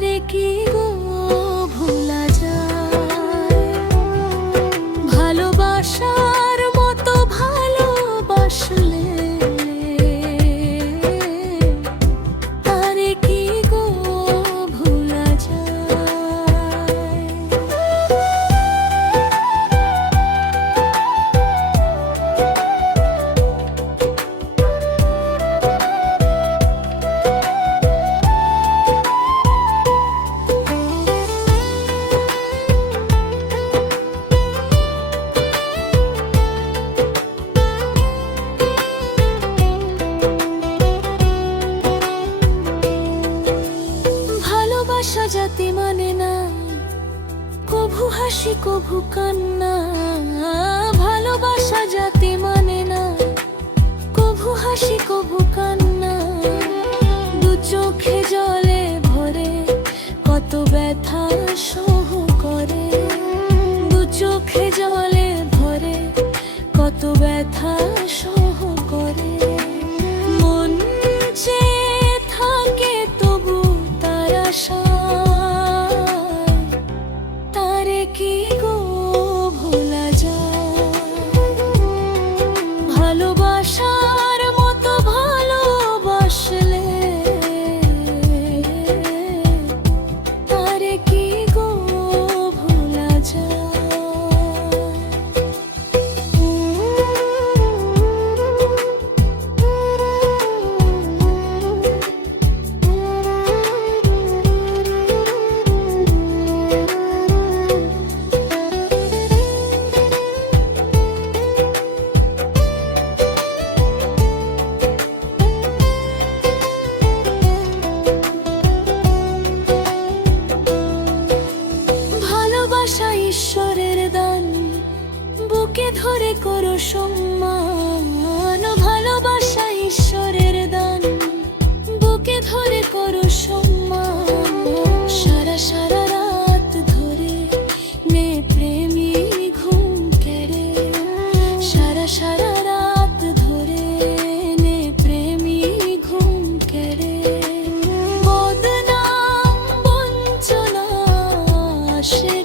তারে কি গো ভোলা যায়? ভালোবাসার মতো ভালোবাসলে তারে কি গো ভোলা যায়? ভালোবাসা জাতি মানে না, কভু হাসি কভু কান্না। ভালোবাসা জাতি মানে না, কভু হাসি কভু কান্না। দু চোখে জলে ভরে কত ব্যথা সহ করে। দু চোখে জলে ভরে কত ব্যথা সহ করে। মন চেয়ে থাকে তবু তার আশায় তারে কি গো ভোলা যায়? ভালোবাসার মতো ভালোবাসলে তারে কি গো ভোলা যায়? ভালোবাসা ঈশ্বরের দান, বুকে ধরে করো সম্মান। ভালোবাসা ঈশ্বরের দান, বুকে ধরে করো সম্মান। সারা সারা রাত ধরে নে প্রেমী ঘুম কেড়ে। সারা সারা রাত ধরে নে প্রেমী ঘুম কেড়ে। বদনাম বঞ্চনা আসে